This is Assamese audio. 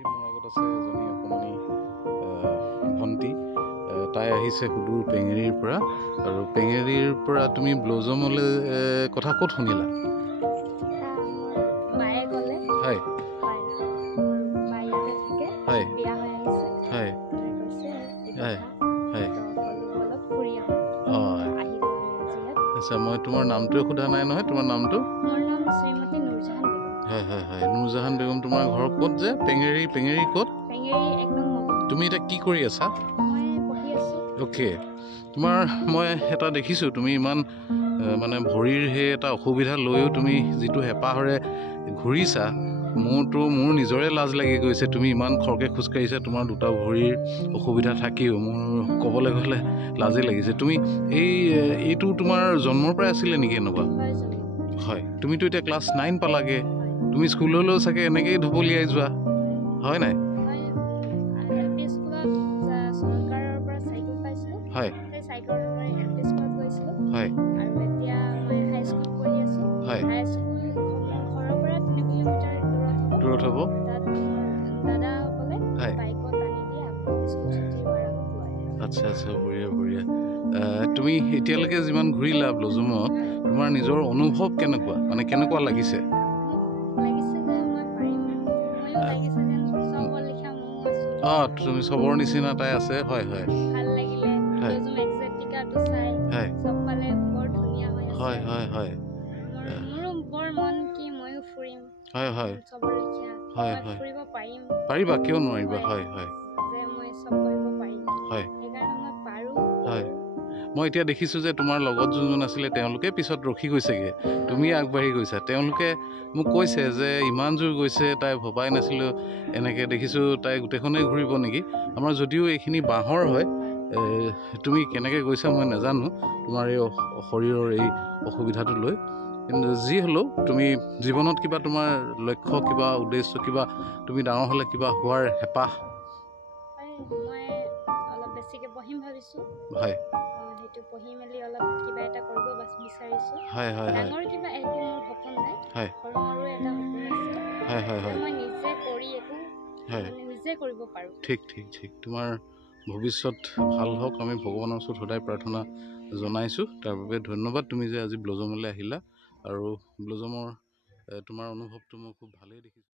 আজি মোৰ আগত আছে এজনী অকমানি ভণ্টি তাই আহিছে সুদূৰ পেঙেৰিৰ পৰা আৰু পেঙেৰিৰ পৰা তুমি ব্লজমলৈ কথা ক'ত শুনিলা মায়ে ক'লে হয় হয় মায়ে ইয়াতে থাকে হয় বিয়া হৈ আহিছে হয় কৈছে হয় হয় অলপ ফুৰি আহোঁ আহিব আচ্ছা মই তোমাৰ নামটোৱে সোধা নাই নহয় তোমাৰ নামটো মোৰ নাম শ্ৰীমতী নুৰজাহান বেগম হয় হয় হয় নুৰজাহান বেগম তোমাৰ ঘৰ ক'ত যে পেঙেৰি ক'ত পেঙেৰি একদম তুমি এতিয়া কি কৰি আছা মই পঢ়ি আছোঁ অ'কে তোমাৰ মই এটা দেখিছোঁ তুমি ইমান মানে ভৰিৰ সেই এটা অসুবিধা লৈও তুমি যিটো হেঁপাহেৰে ঘূৰিছা মোৰ নিজৰে লাজ লাগি গৈছে তুমি ইমান খৰকৈ খোজকাঢ়িছা তোমাৰ দুটা ভৰিৰ অসুবিধা থাকিও মোৰ ক'বলৈ গ'লে লাজেই লাগিছে তুমি এইটো তোমাৰ জন্মৰ পৰাই আছিলে নেকি এনেকুৱা হয় তুমিতো এতিয়া ক্লাছ 9 পালাগে তুমি স্কুললৈও চাগে এনেকৈয়ে ঢপলিয়াই যোৱা হয় নাই হয় হয় দূৰত হ'ব হয় আচ্ছা আচ্ছা বঢ়িয়া বঢ়িয়া তুমি এতিয়ালৈকে যিমান ঘূৰিলা ব্লজমত তোমাৰ নিজৰ অনুভৱ কেনেকুৱা মানে কেনেকুৱা লাগিছে তুমি চবৰ নিচিনা তাই আছে হয় হয় হয় হয় হয় হয় হয় হয় হয় হয় পাৰিবা কিয় নোৱাৰিবা হয় হয় হয় হয় মই এতিয়া দেখিছোঁ যে তোমাৰ লগত যোনজন আছিলে তেওঁলোকে পিছত ৰখি গৈছেগৈ তুমি আগবাঢ়ি গৈছা তেওঁলোকে মোক কৈছে যে ইমান জোৰ গৈছে তাই ভবাই নাছিলোঁ এনেকৈ দেখিছোঁ তাই গোটেইখনেই ঘূৰিব নেকি আমাৰ যদিও এইখিনি বাঁহৰ হয় তুমি কেনেকৈ গৈছা মই নাজানো তোমাৰ এই শৰীৰৰ এই অসুবিধাটো লৈ কিন্তু যি হ'লেও তুমি জীৱনত কিবা তোমাৰ লক্ষ্য কিবা উদ্দেশ্য কিবা তুমি ডাঙৰ হ'লে কিবা হোৱাৰ হেঁপাহ হয় হয় হয় হয় ঠিক ঠিক ঠিক তোমাৰ ভৱিষ্যত ভাল হওক আমি ভগৱানৰ ওচৰত সদায় প্ৰাৰ্থনা জনাইছোঁ তাৰ বাবে ধন্যবাদ তুমি যে আজি ব্লজমলৈ আহিলা আৰু ব্লজমৰ তোমাৰ অনুভৱটো মই খুব ভালেই দেখিছোঁ